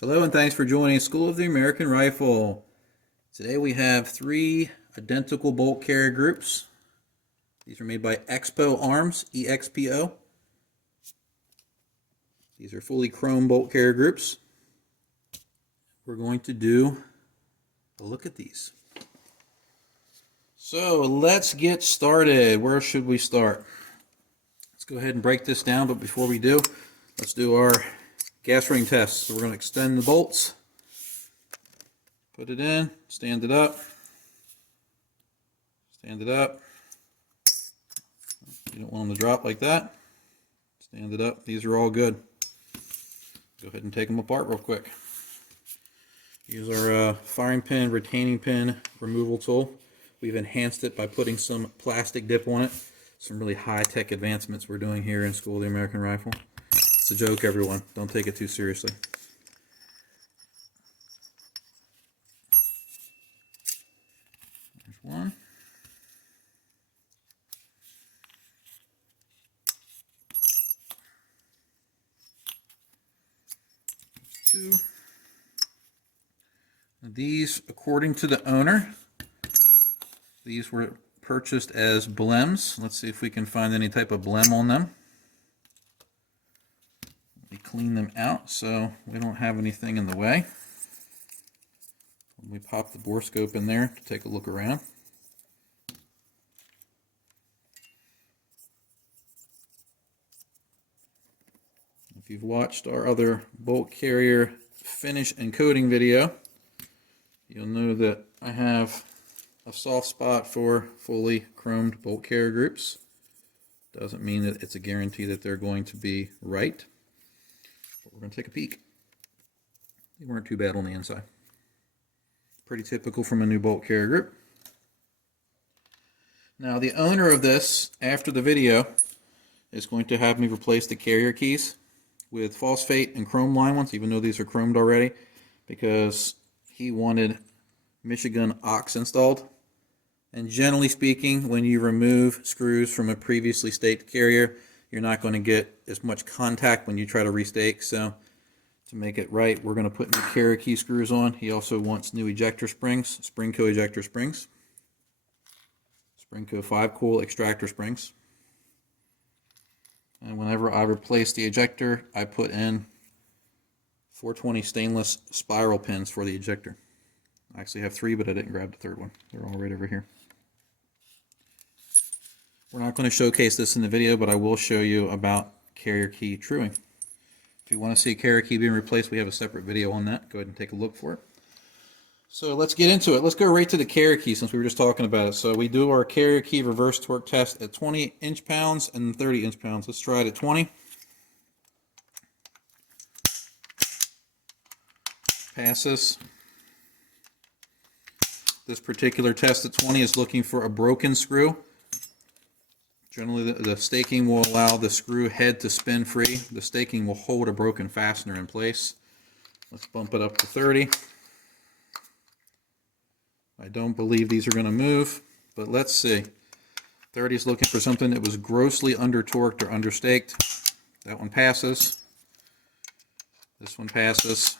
Hello and thanks for joining School of the American Rifle. Today we have three identical bolt carrier groups. These are made by Expo Arms, EXPO. These are fully chrome bolt carrier groups. We're going to do a look at these. So let's get started. Where should we start? Let's go ahead and break this down, but before we do, let's do our gas ring test. So we're going to extend the bolts, put it in, stand it up, stand it up. You don't want them to drop like that. Stand it up. These are all good. Go ahead and take them apart real quick. Use our firing pin, retaining pin removal tool. We've enhanced it by putting some plastic dip on it. Some really high-tech advancements we're doing here in School of the American Rifle. It's a joke, everyone. Don't take it too seriously. There's one. Two. These, according to the owner, these were purchased as blems. Let's see if we can find any type of blem on them. We clean them out so we don't have anything in the way. We pop the bore scope in there to take a look around. If you've watched our other bolt carrier finish and coating video, you'll know that I have a soft spot for fully chromed bolt carrier groups. Doesn't mean that it's a guarantee that they're going to be right. But we're going to take a peek. They weren't too bad on the inside. Pretty typical from a new bolt carrier group. Now the owner of this, after the video, is going to have me replace the carrier keys with phosphate and chrome line ones, even though these are chromed already, because he wanted Michigan ox installed. And generally speaking, when you remove screws from a previously staked carrier, you're not going to get as much contact when you try to restake. So to make it right, we're going to put new carrier key screws on. He also wants new ejector springs, Springco ejector springs, Springco 5-coil extractor springs. And whenever I replace the ejector, I put in 420 stainless spiral pins for the ejector. I actually have 3, but I didn't grab the third one. They're all right over here. We're not going to showcase this in the video, but I will show you about carrier key truing. If you want to see a carrier key being replaced, we have a separate video on that. Go ahead and take a look for it. So let's get into it. Let's go right to the carrier key since we were just talking about it. So we do our carrier key reverse torque test at 20 inch-pounds and 30 inch-pounds. Let's try it at 20. Passes. This particular test at 20 is looking for a broken screw. Generally, the staking will allow the screw head to spin free. The staking will hold a broken fastener in place. Let's bump it up to 30. I don't believe these are going to move, but let's see. 30 is looking for something that was grossly under-torqued or under-staked. That one passes. This one passes.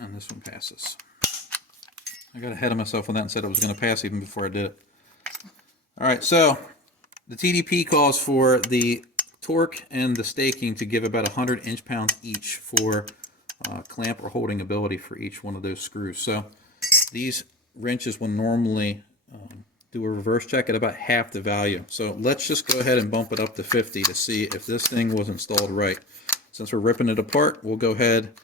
And this one passes. I got ahead of myself on that and said I was going to pass even before I did it. Alright, so the TDP calls for the torque and the staking to give about 100 inch-pounds each for clamp or holding ability for each one of those screws. So these wrenches will normally do a reverse check at about half the value. So let's just go ahead and bump it up to 50 to see if this thing was installed right. Since we're ripping it apart, we'll go ahead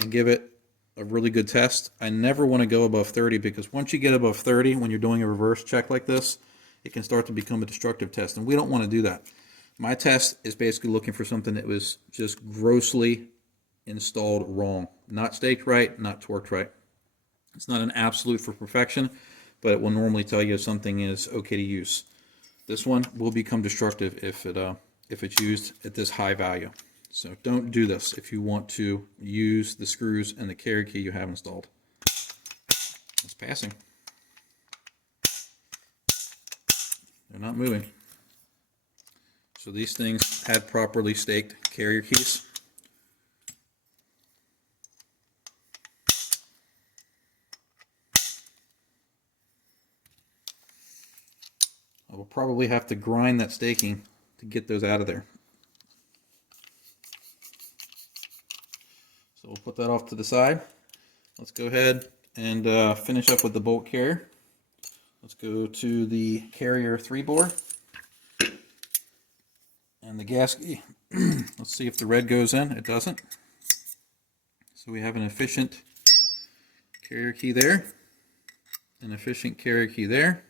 and give it a really good test. I never want to go above 30 because once you get above 30, when you're doing a reverse check like this, it can start to become a destructive test, and we don't want to do that. My test is basically looking for something that was just grossly installed wrong. Not staked right, not torqued right. It's not an absolute for perfection, but it will normally tell you if something is okay to use. This one will become destructive if it's used at this high value. So don't do this if you want to use the screws and the carrier key you have installed. It's passing. They're not moving. So these things had properly staked carrier keys. I will probably have to grind that staking to get those out of there. So we'll put that off to the side. Let's go ahead and finish up with the bolt carrier. Let's go to the carrier 3-bore and the gas key. Let's see if the red goes in. It doesn't. So we have an efficient carrier key there, an efficient carrier key there,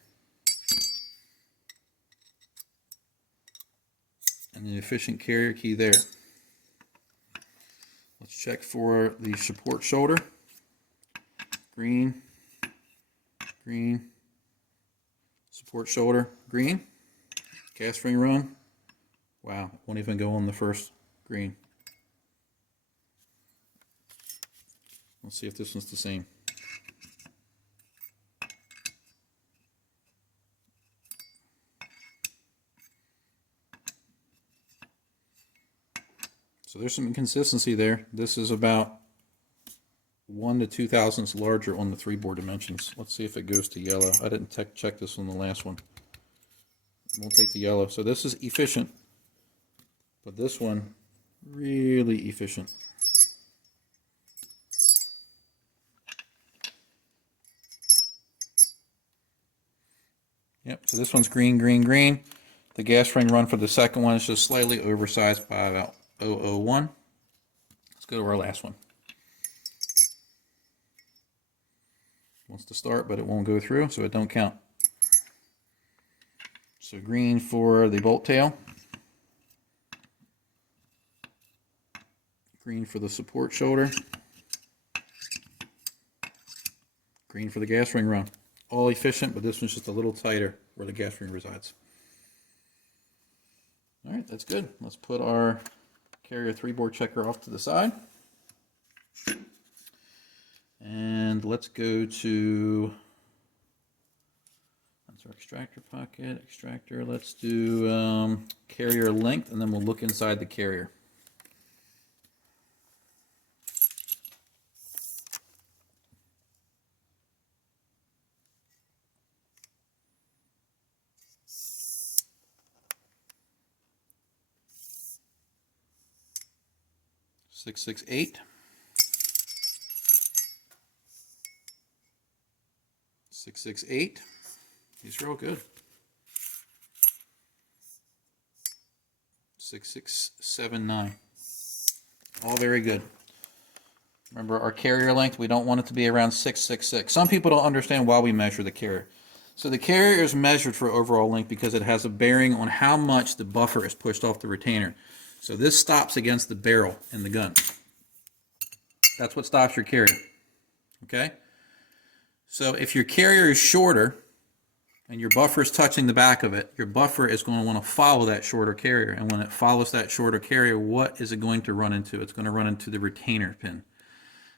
and an efficient carrier key there. Let's check for the support shoulder. Green, green, support shoulder, green. Gas ring run. Wow, it won't even go on the first green. Let's see if this one's the same. So there's some inconsistency there. This is about 1 to 2 thousandths larger on the 3-bore dimensions. Let's see if it goes to yellow. I didn't check this on the last one. We'll take the yellow. So this is efficient, but this one really efficient. Yep, so this one's green, green, green. The gas ring run for the second one is just slightly oversized by about 0.001. Let's go to our last one. Wants to start, but it won't go through, so it don't count. So green for the bolt tail. Green for the support shoulder. Green for the gas ring run. All efficient, but this one's just a little tighter where the gas ring resides. All right, that's good. Let's put our carrier 3-bore checker off to the side. And let's go to, that's our extractor pocket, extractor. Let's do carrier length, and then we'll look inside the carrier. Six, 6, 8. 6, 6, 8. These are all good. 6, 6, 7, 9. All very good. Remember our carrier length, we don't want it to be around 6, 6, 6. Some people don't understand why we measure the carrier. So the carrier is measured for overall length because it has a bearing on how much the buffer is pushed off the retainer. So this stops against the barrel in the gun. That's what stops your carrier. Okay? So if your carrier is shorter and your buffer is touching the back of it, your buffer is going to want to follow that shorter carrier. And when it follows that shorter carrier, what is it going to run into? It's going to run into the retainer pin.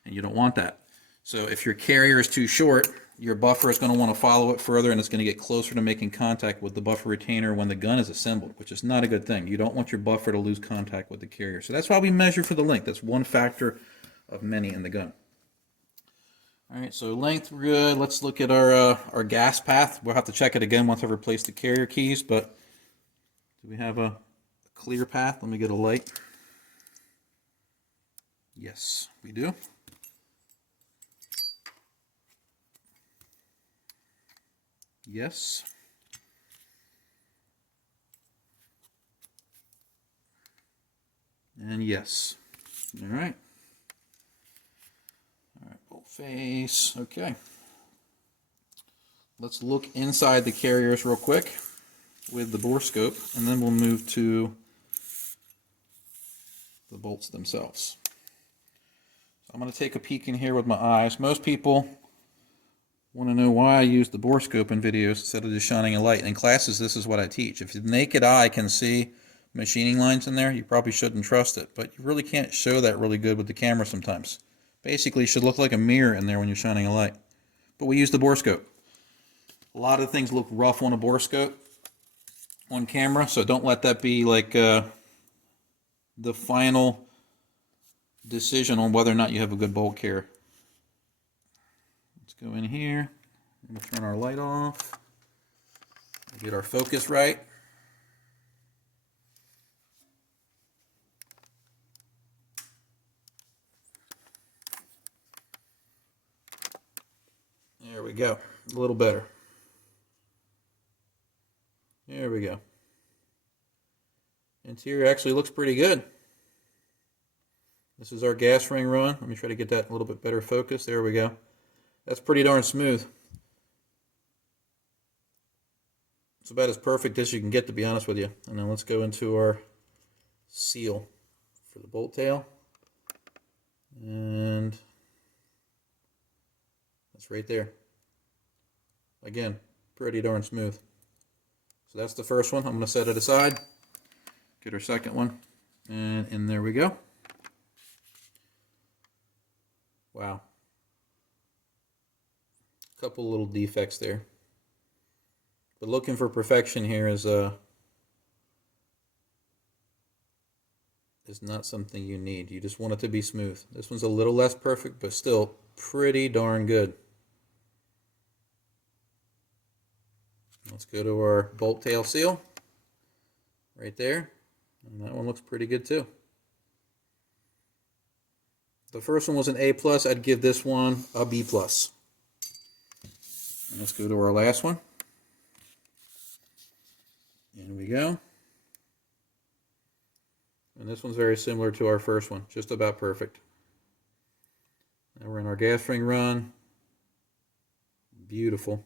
And you don't want that. So if your carrier is too short, your buffer is going to want to follow it further, and it's going to get closer to making contact with the buffer retainer when the gun is assembled, which is not a good thing. You don't want your buffer to lose contact with the carrier. So that's why we measure for the length. That's one factor of many in the gun. All right, so length, we're good. Let's look at our gas path. We'll have to check it again once I've replaced the carrier keys, but do we have a clear path? Let me get a light. Yes, we do. Yes. And yes. All right. All right, bolt face. Okay. Let's look inside the carriers real quick with the bore scope, and then we'll move to the bolts themselves. So I'm going to take a peek in here with my eyes. Most people want to know why I use the bore scope in videos instead of just shining a light. In classes, this is what I teach. If the naked eye can see machining lines in there, you probably shouldn't trust it, but you really can't show that really good with the camera sometimes. Basically, it should look like a mirror in there when you're shining a light. But we use the bore scope. A lot of things look rough on a bore scope on camera, so don't let that be like the final decision on whether or not you have a good bolt carrier. Let's go in here. I'm going to turn our light off. Get our focus right. There we go. A little better. There we go. Interior actually looks pretty good. This is our gas ring run. Let me try to get that a little bit better focus. There we go. That's pretty darn smooth. It's about as perfect as you can get, to be honest with you. And then let's go into our seal for the bolt tail. And that's right there. Again, pretty darn smooth. So that's the first one. I'm going to set it aside. Get our second one. And there we go. Wow. A couple little defects there. But looking for perfection here is not something you need. You just want it to be smooth. This one's a little less perfect, but still pretty darn good. Let's go to our bolt tail seal. Right there. And that one looks pretty good too. The first one was an A+. I'd give this one a B+. And let's go to our last one. In we go. And this one's very similar to our first one, just about perfect. Now we're in our gas ring run. Beautiful.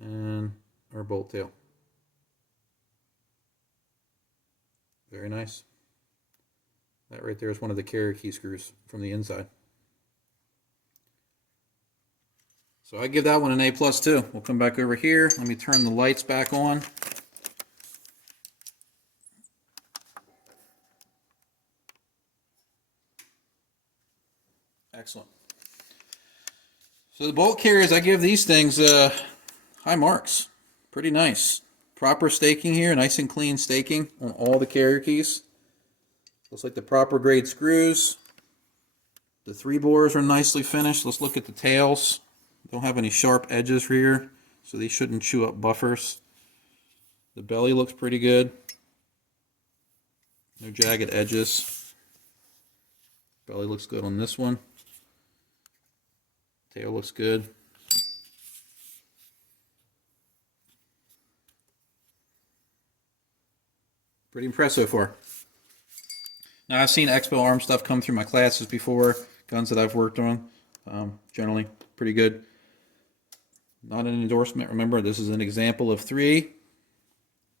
And our bolt tail. Very nice. That right there is one of the carrier key screws from the inside. So I give that one an A+ too. We'll come back over here. Let me turn the lights back on. Excellent. So the bolt carriers, I give these things high marks. Pretty nice. Proper staking here, nice and clean staking on all the carrier keys. Looks like the proper grade screws. The 3 bores are nicely finished. Let's look at the tails. Don't have any sharp edges here, so these shouldn't chew up buffers. The belly looks pretty good. No jagged edges. Belly looks good on this one. Tail looks good. Pretty impressed so far. Now, I've seen Expo arm stuff come through my classes before, guns that I've worked on. Generally pretty good. Not an endorsement. Remember, this is an example of 3.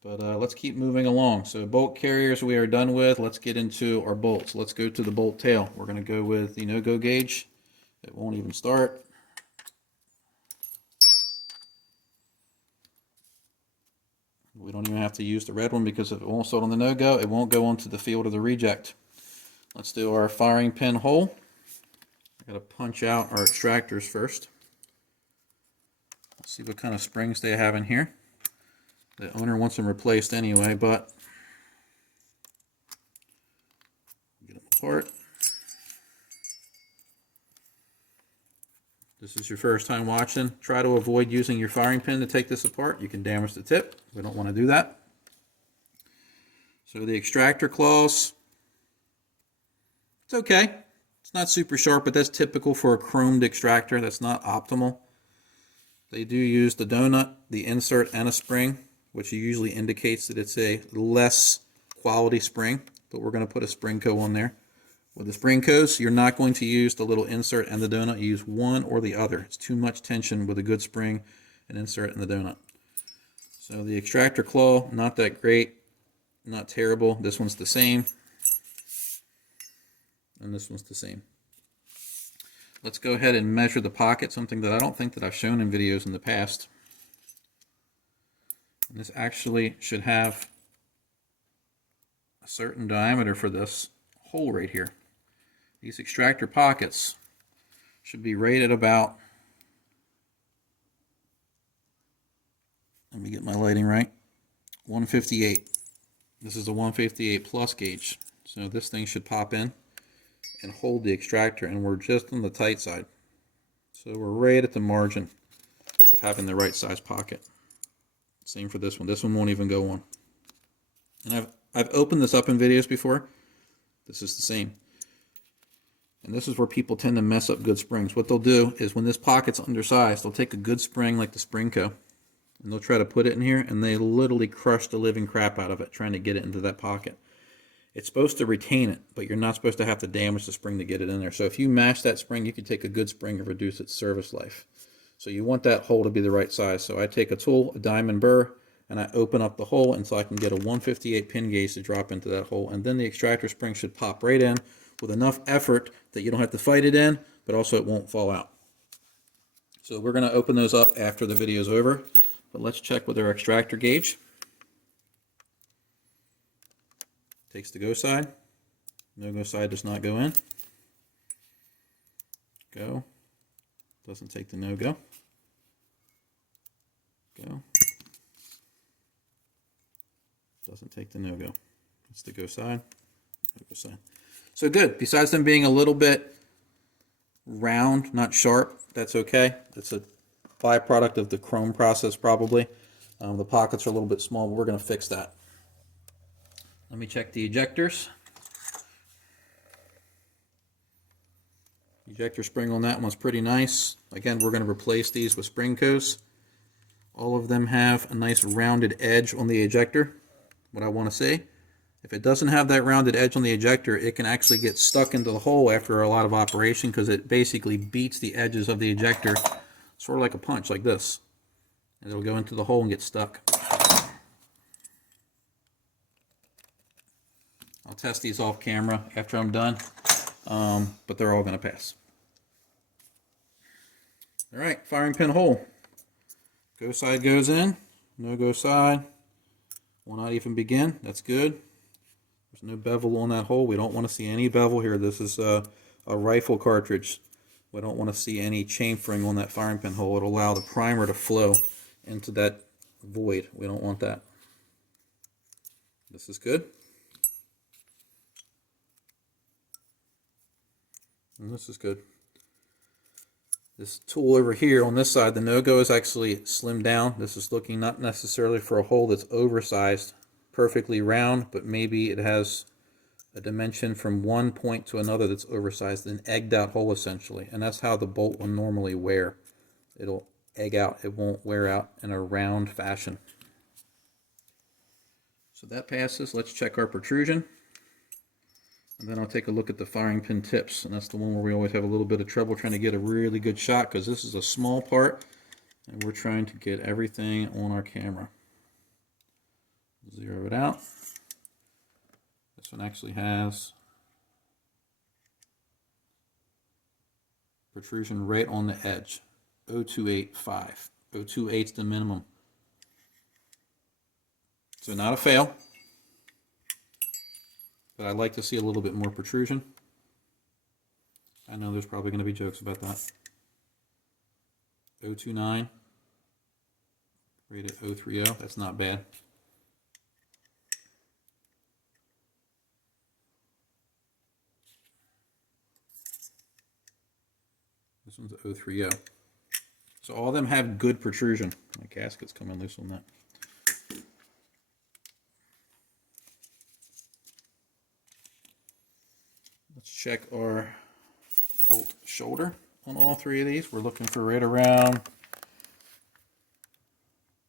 But let's keep moving along. So bolt carriers we are done with. Let's get into our bolts. Let's go to the bolt tail. We're going to go with the no-go gauge. It won't even start. We don't even have to use the red one because if it won't start on the no-go, it won't go onto the field of the reject. Let's do our firing pin hole. I got to punch out our extractors first. Let's see what kind of springs they have in here. The owner wants them replaced anyway, but get them apart. This is your first time watching. Try to avoid using your firing pin to take this apart. You can damage the tip. We don't want to do that. So the extractor claws, it's okay. It's not super sharp, but that's typical for a chromed extractor. That's not optimal. They do use the donut, the insert, and a spring, which usually indicates that it's a less quality spring, but we're going to put a spring co on there. With the spring coats, you're not going to use the little insert and the donut. You use one or the other. It's too much tension with a good spring and insert and the donut. So the extractor claw, not that great, not terrible. This one's the same. And this one's the same. Let's go ahead and measure the pocket, something that I don't think that I've shown in videos in the past. And this actually should have a certain diameter for this hole right here. These extractor pockets should be rated about, let me get my lighting right, 158. This is the 158 plus gauge. So this thing should pop in and hold the extractor, and we're just on the tight side. So we're right at the margin of having the right size pocket. Same for this one. This one won't even go on. And I've opened this up in videos before. This is the same. And this is where people tend to mess up good springs. What they'll do is when this pocket's undersized, they'll take a good spring like the Spring Co. and they'll try to put it in here, and they literally crush the living crap out of it trying to get it into that pocket. It's supposed to retain it, but you're not supposed to have to damage the spring to get it in there. So if you mash that spring, you can take a good spring and reduce its service life. So you want that hole to be the right size. So I take a tool, a diamond burr, and I open up the hole until I can get a 158 pin gauge to drop into that hole. And then the extractor spring should pop right in with enough effort that you don't have to fight it in, but also it won't fall out. So we're going to open those up after the video is over. But let's check with our extractor gauge. Takes the go side. No go side does not go in. Go. Doesn't take the no go. Go. Doesn't take the no go. It's the go side. No go side. So good. Besides them being a little bit round, not sharp, that's okay. It's a byproduct of the chrome process probably. The pockets are a little bit small, but we're going to fix that. Let me check the ejectors. Ejector spring on that one's pretty nice. Again, we're going to replace these with Spring Co's. All of them have a nice rounded edge on the ejector. What I want to see, if it doesn't have that rounded edge on the ejector, it can actually get stuck into the hole after a lot of operation because it basically beats the edges of the ejector, sort of like a punch, like this. And it'll go into the hole and get stuck. I'll test these off camera after I'm done, but they're all going to pass. All right, firing pin hole. Go side goes in, no go side. Will not even begin. That's good. There's no bevel on that hole. We don't want to see any bevel here. This is a rifle cartridge. We don't want to see any chamfering on that firing pin hole. It'll allow the primer to flow into that void. We don't want that. This is good. And this is good. This tool over here on this side, the no-go is actually slimmed down. This is looking not necessarily for a hole that's oversized, perfectly round, but maybe it has a dimension from one point to another that's oversized, an egged out hole essentially. And that's how the bolt will normally wear. It'll egg out, it won't wear out in a round fashion. So that passes. Let's check our protrusion. And then I'll take a look at the firing pin tips, and that's the one where we always have a little bit of trouble trying to get a really good shot because this is a small part and we're trying to get everything on our camera. Zero it out. This one actually has protrusion right on the edge. 0.285. 0.28 is the minimum. So not a fail. But I'd like to see a little bit more protrusion. I know there's probably going to be jokes about that. 0.29. Right at 0.30. That's not bad. This one's 0.30. So all of them have good protrusion. My gasket's coming loose on that. Let's check our bolt shoulder on all three of these. We're looking for right around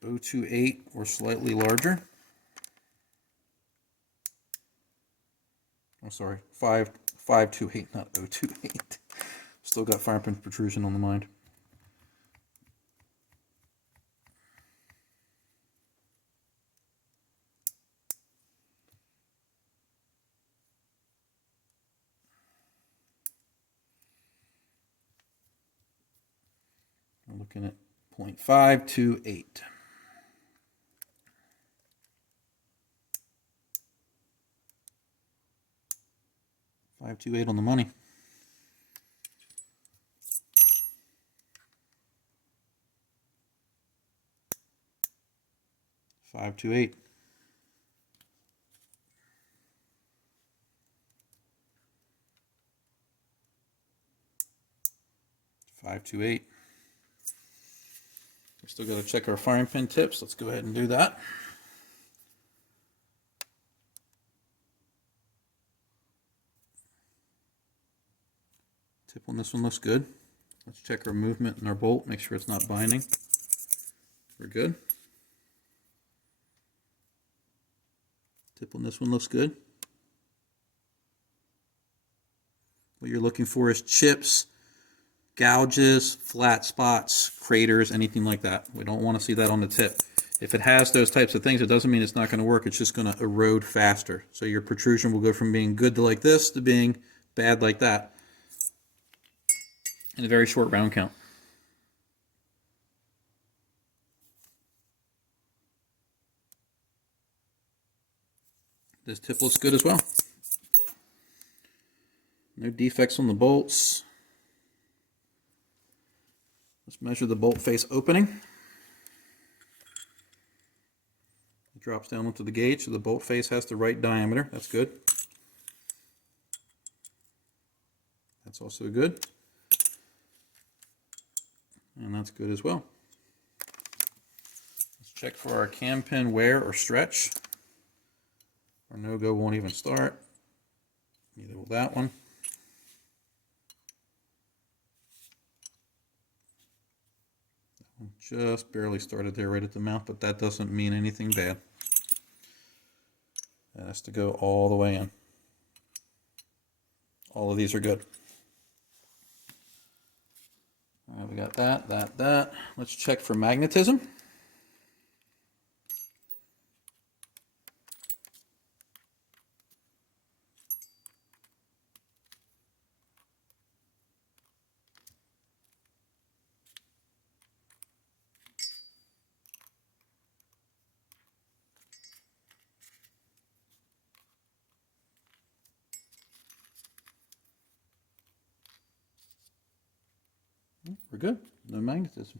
0.28 or slightly larger. I'm sorry, 5.28, not 0.28. Still got firing pin protrusion on the mind. We're looking at 0.528. .528 on the money. 528. 528. We still got to check our firing pin tips. Let's go ahead and do that. Tip on this one looks good. Let's check our movement in our bolt, make sure it's not binding. We're good. Tip on this one looks good. What you're looking for is chips, gouges, flat spots, craters, anything like that. We don't want to see that on the tip. If it has those types of things, it doesn't mean it's not going to work. It's just going to erode faster. So your protrusion will go from being good to like this to being bad like that in a very short round count. This tip looks good as well. No defects on the bolts. Let's measure the bolt face opening. It drops down onto the gauge, so the bolt face has the right diameter. That's good. That's also good. And that's good as well. Let's check for our cam pin wear or stretch. Our no-go won't even start. Neither will that one. That one just barely started there right at the mouth, but that doesn't mean anything bad. That has to go all the way in. All of these are good. All right, we got that. Let's check for magnetism. We're good. No magnetism.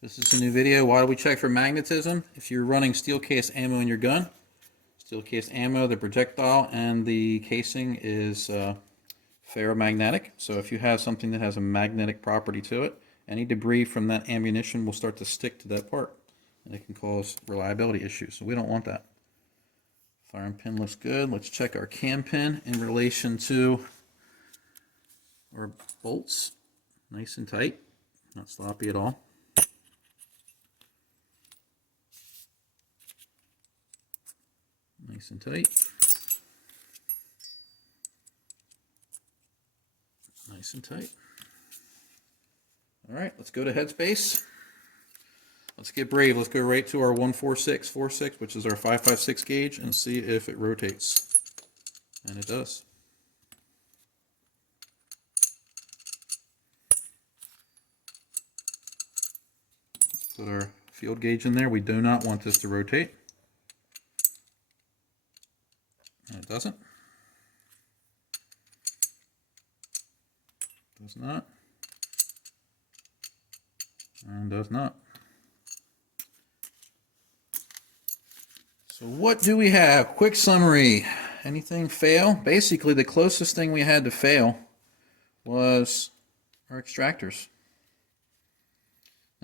This is a new video. Why do we check for magnetism? If you're running steel case ammo in your gun, steel case ammo, the projectile and the casing is ferromagnetic. So if you have something that has a magnetic property to it, any debris from that ammunition will start to stick to that part, and it can cause reliability issues. So we don't want that. Firing pin looks good. Let's check our cam pin in relation to our bolts. Nice and tight, not sloppy at all. Nice and tight. Nice and tight. All right, let's go to Headspace. Let's get brave. Let's go right to our 14646, which is our 5.56 gauge, and see if it rotates. And it does. Put our field gauge in there. We do not want this to rotate. And it doesn't. Does not. And does not. So what do we have? Quick summary. Anything fail? Basically, the closest thing we had to fail was our extractors.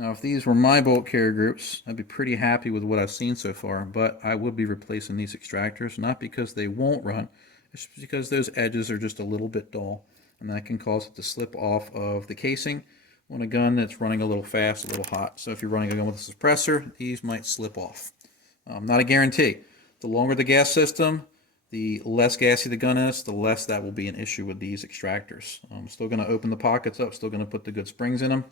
Now, if these were my bolt carrier groups, I'd be pretty happy with what I've seen so far, but I would be replacing these extractors, not because they won't run, it's because those edges are just a little bit dull, and that can cause it to slip off of the casing on a gun that's running a little fast, a little hot. So if you're running a gun with a suppressor, these might slip off. Not a guarantee. The longer the gas system, the less gassy the gun is, the less that will be an issue with these extractors. I'm still going to open the pockets up, still going to put the good springs in them.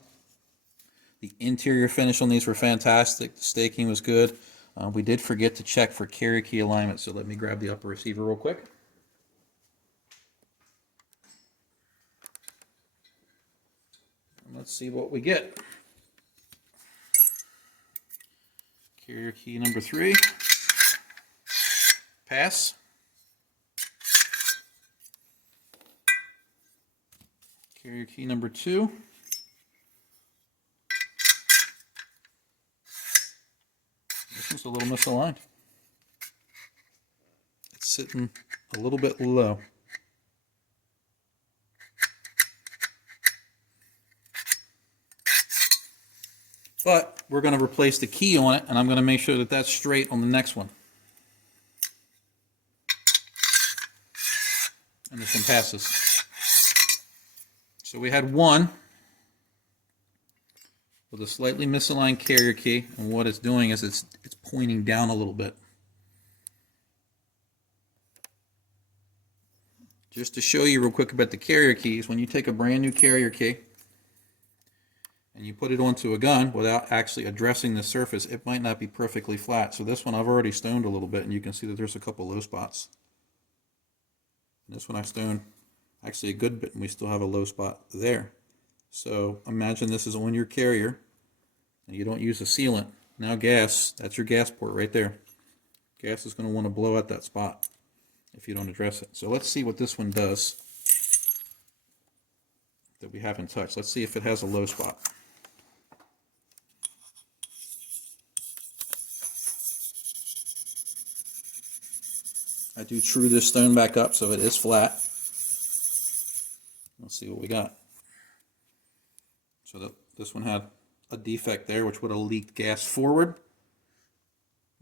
The interior finish on these were fantastic. The staking was good. We did forget to check for carry key alignment, so let me grab the upper receiver real quick. And let's see what we get. Carrier key number 3. Pass. Carrier key number 2. This one's a little misaligned. It's sitting a little bit low. But we're going to replace the key on it, and I'm going to make sure that that's straight on the next one. And this one passes. So we had one with a slightly misaligned carrier key, and what it's doing is it's pointing down a little bit. Just to show you real quick about the carrier keys, when you take a brand new carrier key and you put it onto a gun without actually addressing the surface, it might not be perfectly flat. So this one I've already stoned a little bit, and you can see that there's a couple low spots. And this one I stoned actually a good bit, and we still have a low spot there. So imagine this is on your carrier and you don't use a sealant. Now gas, that's your gas port right there. Gas is going to want to blow out that spot if you don't address it. So let's see what this one does that we haven't touched. Let's see if it has a low spot. I do true this stone back up so it is flat. Let's see what we got. So this one had a defect there, which would have leaked gas forward.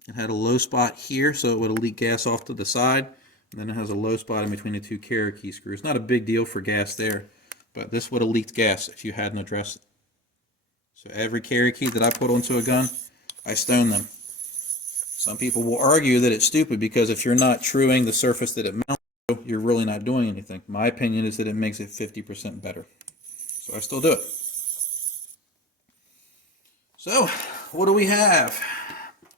It had a low spot here, so it would have leaked gas off to the side. And then it has a low spot in between the two carrier key screws. Not a big deal for gas there, but this would have leaked gas if you hadn't addressed it. So every carrier key that I put onto a gun, I stone them. Some people will argue that it's stupid because if you're not truing the surface that it mounts to, you're really not doing anything. My opinion is that it makes it 50% better. So I still do it. So, what do we have?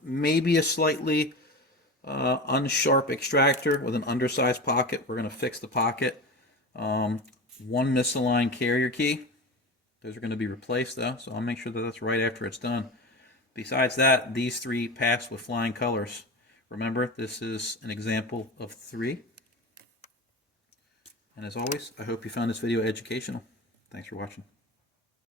Maybe a slightly unsharp extractor with an undersized pocket. We're going to fix the pocket. One misaligned carrier key. Those are going to be replaced though, so I'll make sure that that's right after it's done. Besides that, these three pass with flying colors. Remember, this is an example of 3. And as always, I hope you found this video educational. Thanks for watching.